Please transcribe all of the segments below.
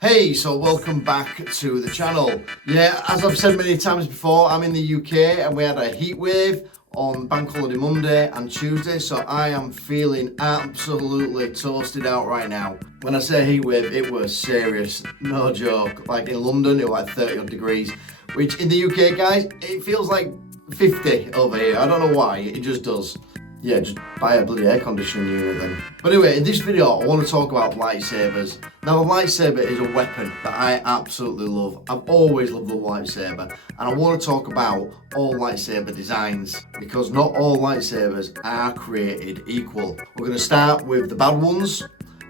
Hey, so welcome back to the channel. Yeah, as I've said many times before, I'm in the UK and we had a heat wave on Bank Holiday Monday and Tuesday, so I am feeling absolutely toasted out right now. When I say heat wave, it was serious, no joke. Like in London, it was like 30 odd degrees, which in the UK, guys, it feels like 50 over here. I don't know why, it just does. Yeah, just buy a bloody air conditioning unit then. But anyway, in this video, I want to talk about lightsabers. Now, the lightsaber is a weapon that I absolutely love. I've always loved the lightsaber. And I want to talk about all lightsaber designs, because not all lightsabers are created equal. We're going to start with the bad ones,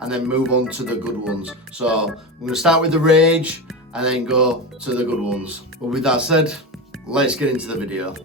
and then move on to the good ones. So, we're going to start with the rage, and then go to the good ones. But with that said, let's get into the video.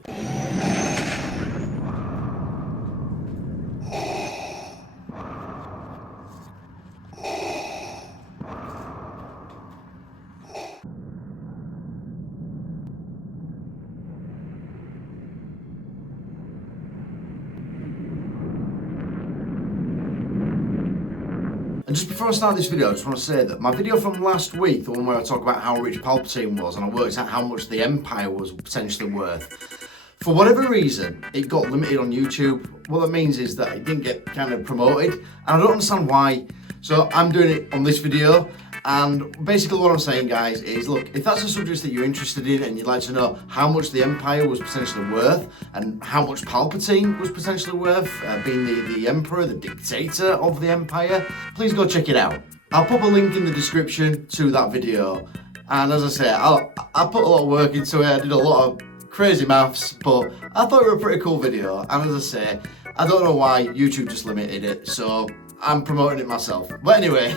And just before I start this video, I just want to say that my video from last week, the one where I talk about how rich Palpatine was and I worked out how much the Empire was potentially worth, for whatever reason, it got limited on YouTube. What that means is that it didn't get kind of promoted, and I don't understand why. So I'm doing it on this video, and basically what I'm saying, guys, is look, if that's a subject that you're interested in and you'd like to know how much the Empire was potentially worth and how much Palpatine was potentially worth, being the Emperor, the dictator of the Empire, please go check it out. I'll put a link in the description to that video, and as I say, I put a lot of work into it. I did a lot of crazy maths, but I thought it was a pretty cool video, and as I say, I don't know why YouTube just limited it, so I'm promoting it myself. But anyway,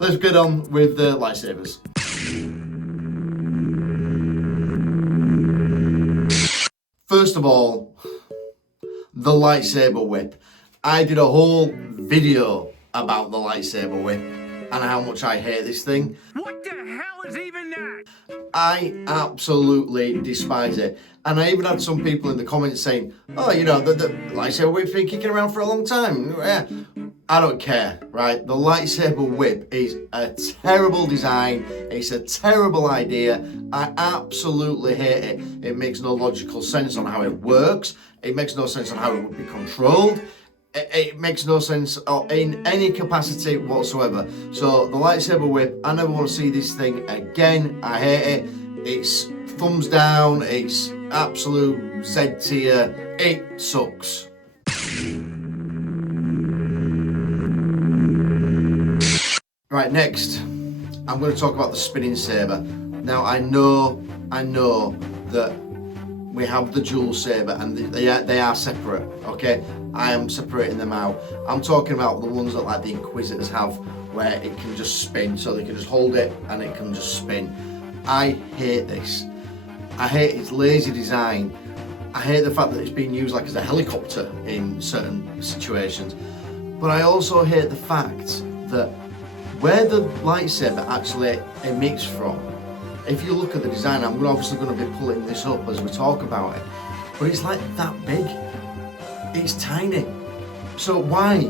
let's get on with the lightsabers. First of all, the lightsaber whip. I did a whole video about the lightsaber whip and how much I hate this thing. What the hell is even that? I absolutely despise it. And I even had some people in the comments saying, oh, you know, the lightsaber whip's been kicking around for a long time. Yeah. I don't care, right? The lightsaber whip is a terrible design. It's a terrible idea. I absolutely hate it. It makes no logical sense on how it works. It makes no sense on how it would be controlled. It makes no sense in any capacity whatsoever. So the lightsaber whip, I never want to see this thing again. I hate it. It's thumbs down. It's absolute Z tier. It sucks. Right, next, I'm going to talk about the spinning saber. Now, I know that we have the dual saber and they are separate, okay? I am separating them out. I'm talking about the ones that like the Inquisitors have, where it can just spin, so they can just hold it and it can just spin. I hate this. I hate its lazy design. I hate the fact that it's being used like as a helicopter in certain situations. But I also hate the fact that where the lightsaber actually emits from, if you look at the design, I'm obviously going to be pulling this up as we talk about it, but it's like that big. It's tiny. So why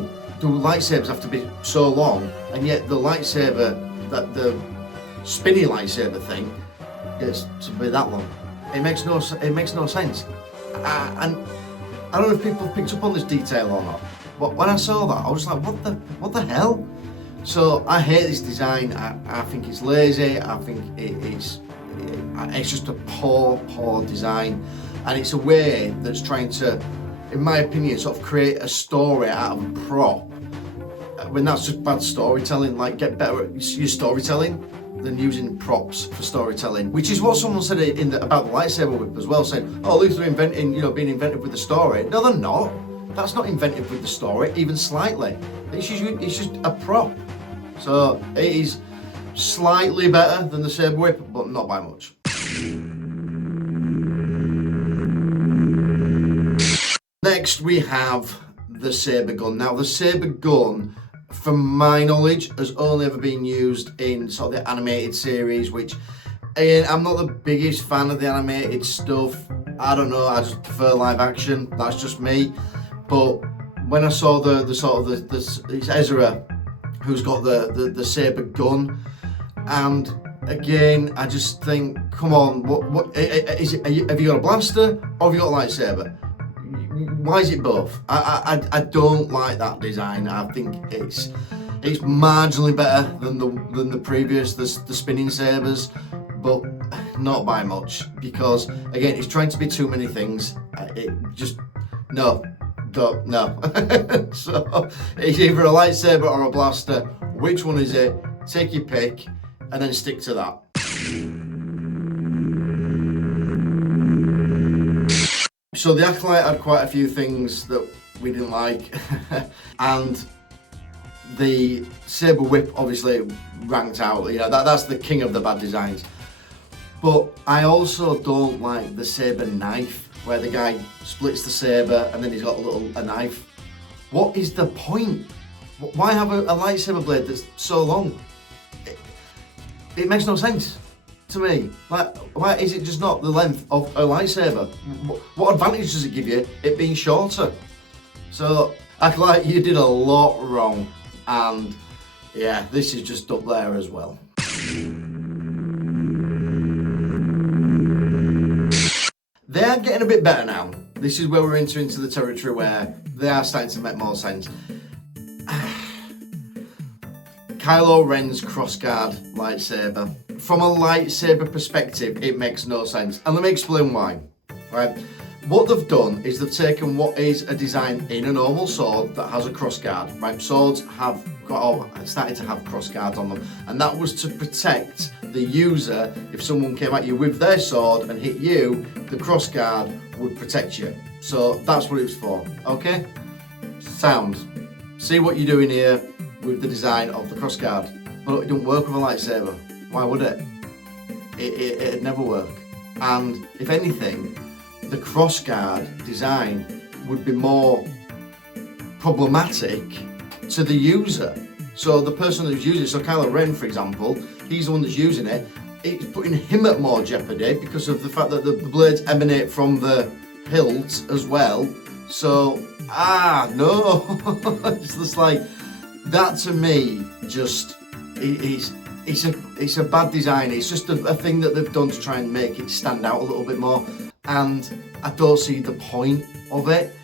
do lightsabers have to be so long, and yet the lightsaber, that the spinny lightsaber thing, is to be that long? It makes no sense. And I don't know if people have picked up on this detail or not, but when I saw that, I was like, what the hell? So I hate this design. I think it's lazy. I think it's just a poor design, and it's a way that's trying to, in my opinion, sort of create a story out of a prop. When that's just bad storytelling. Like, get better at your storytelling than using props for storytelling, which is what someone said about the lightsaber whip as well, saying, "Oh, these are being invented with the story." No, they're not. That's not invented with the story, even slightly. It's just a prop. So it is slightly better than the saber whip, but not by much. Next, we have the saber gun. Now, the saber gun, from my knowledge, has only ever been used in sort of the animated series, which, again, I'm not the biggest fan of the animated stuff. I don't know, I just prefer live action. That's just me. But when I saw it's Ezra who's got the saber gun, And again, I just think, come on, what is it? Have you got a blaster or have you got a lightsaber? Why is it both? I don't like that design. I think it's marginally better than the previous, the spinning sabers, but not by much, because again, it's trying to be too many things. It just no. So it's either a lightsaber or a blaster. Which one is it? Take your pick and then stick to that. So the Acolyte had quite a few things that we didn't like, and the saber whip obviously ranked out. You know, that's the king of the bad designs. But I also don't like the saber knife, where the guy splits the saber and then he's got a knife. What is the point? Why have a lightsaber blade that's so long? It makes no sense to me. Like, why is it just not the length of a lightsaber? What advantage does it give you, it being shorter? So, Acolyte, you did a lot wrong, and yeah, this is just up there as well. They are getting a bit better now. This is where we're into the territory where they are starting to make more sense. Kylo Ren's crossguard lightsaber. From a lightsaber perspective, it makes no sense. And let me explain why. Right? What they've done is they've taken what is a design in a normal sword that has a crossguard. Right? Swords have started to have crossguards on them. And that was to protect the user. If someone came at you with their sword and hit you, the crossguard would protect you. So that's what it was for. Okay? Sound. See what you're doing here with the design of the crossguard. But it don't work with a lightsaber. Why would it? It'd never work. And if anything, the crossguard design would be more problematic to the user. So the person who's using it, so Kylo Ren, for example, he's the one that's using it. It's putting him at more jeopardy because of the fact that the blades emanate from the hilt as well. So, no. It's just like, that to me, just, it's a bad design. It's just a thing that they've done to try and make it stand out a little bit more. And I don't see the point of it.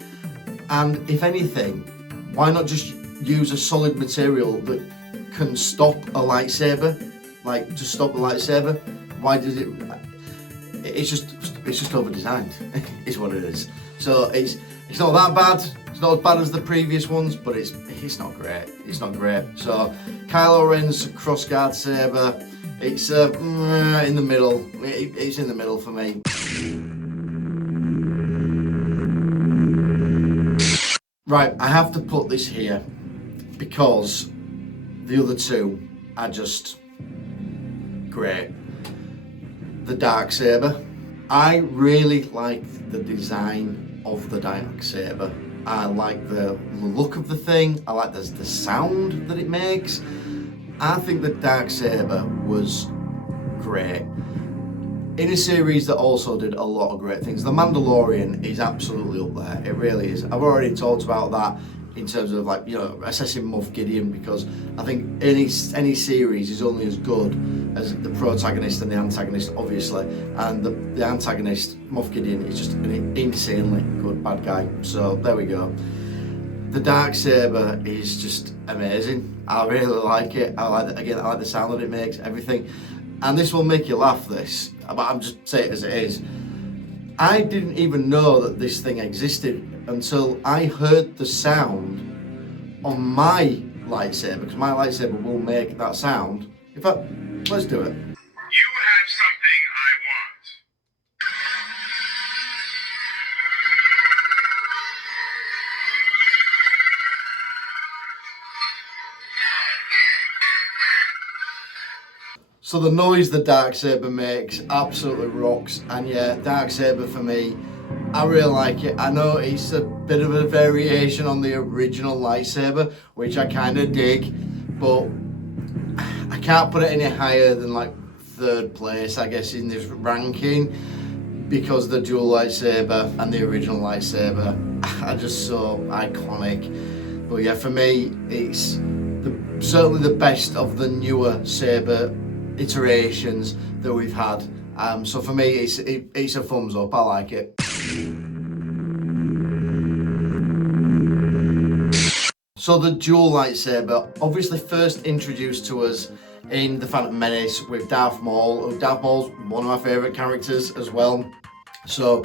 And if anything, why not just use a solid material that can stop a lightsaber? Like, to stop a lightsaber? Why does it? It's just over-designed, is what it is. So it's not that bad. It's not as bad as the previous ones, but it's not great. It's not great. So Kylo Ren's crossguard saber, it's in the middle. It's in the middle for me. Right, I have to put this here because the other two are just great. The Darksaber. I really like the design of the Darksaber. I like the look of the thing. I like the sound that it makes. I think the Darksaber was great. In a series that also did a lot of great things. The Mandalorian is absolutely up there. It really is. I've already talked about that in terms of, like, you know, assessing Moff Gideon, because I think any series is only as good as the protagonist and the antagonist, obviously. And the antagonist, Moff Gideon, is just an insanely good bad guy. So there we go. The Darksaber is just amazing. I really like it. I like the sound that it makes, everything. And this will make you laugh, this, but I'm just saying it as it is. I didn't even know that this thing existed until I heard the sound on my lightsaber, because my lightsaber will make that sound. In fact, let's do it. You have something I want. So the noise the Darksaber makes absolutely rocks, and yeah, Darksaber for me, I really like it. I know it's a bit of a variation on the original lightsaber, which I kind of dig, but I can't put it any higher than like third place, I guess, in this ranking, because the dual lightsaber and the original lightsaber are just so iconic. But yeah, for me, it's certainly the best of the newer saber iterations that we've had. So for me, it's a thumbs up. I like it. So the dual lightsaber, obviously first introduced to us in The Phantom Menace with Darth Maul. Darth Maul's one of my favourite characters as well. So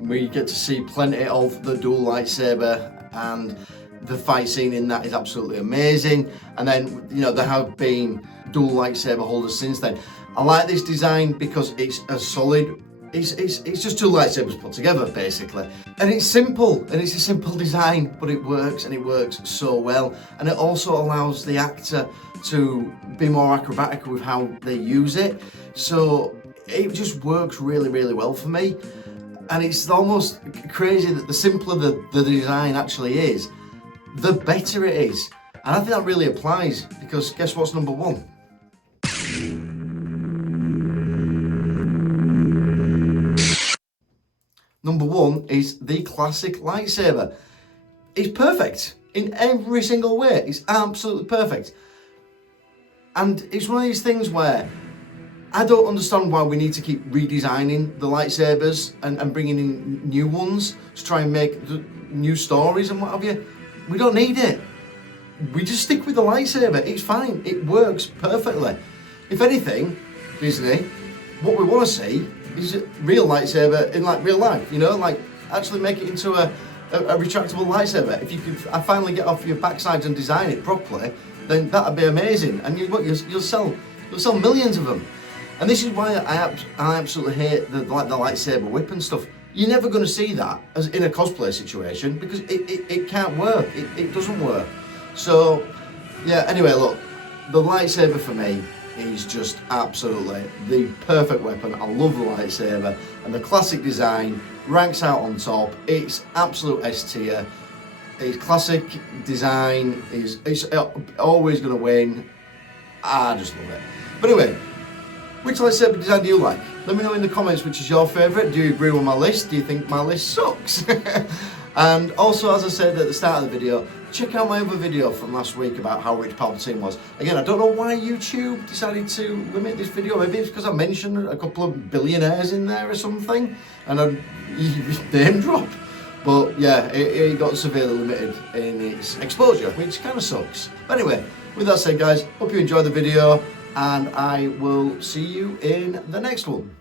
we get to see plenty of the dual lightsaber, and the fight scene in that is absolutely amazing. And then, you know, there have been dual lightsaber holders since then. I like this design because it's a solid, it's just two lightsabers put together basically. And it's simple, and it's a simple design, but it works, and it works so well. And it also allows the actor to be more acrobatic with how they use it. So it just works really, really well for me. And it's almost crazy that the simpler the design actually is, the better it is. And I think that really applies, because guess what's number one? Number one is the classic lightsaber. It's perfect in every single way. It's absolutely perfect. And it's one of these things where I don't understand why we need to keep redesigning the lightsabers and bringing in new ones to try and make new stories and what have you. We don't need it. We just stick with the lightsaber. It's fine. It works perfectly. If anything, Disney, what we want to see is a real lightsaber in like real life, you know, like actually make it into a retractable lightsaber. If you could finally get off your backsides and design it properly, then that'd be amazing. And you'll sell millions of them. And this is why I absolutely hate the lightsaber whip and stuff. You're never going to see that as in a cosplay situation, because it can't work. It doesn't work. So yeah, anyway, look, the lightsaber for me is just absolutely the perfect weapon. I love the lightsaber, and the classic design ranks out on top. It's absolute S tier. Its classic design it's always going to win. I just love it. But anyway, which lightsaber design do you like? Let me know in the comments which is your favourite. Do you agree with my list? Do you think my list sucks? And also, as I said at the start of the video, check out my other video from last week about how rich Palpatine was. Again, I don't know why YouTube decided to limit this video. Maybe it's because I mentioned a couple of billionaires in there or something, and I name dropped. But yeah, it got severely limited in its exposure, which kind of sucks. But anyway, with that said, guys, hope you enjoyed the video, and I will see you in the next one.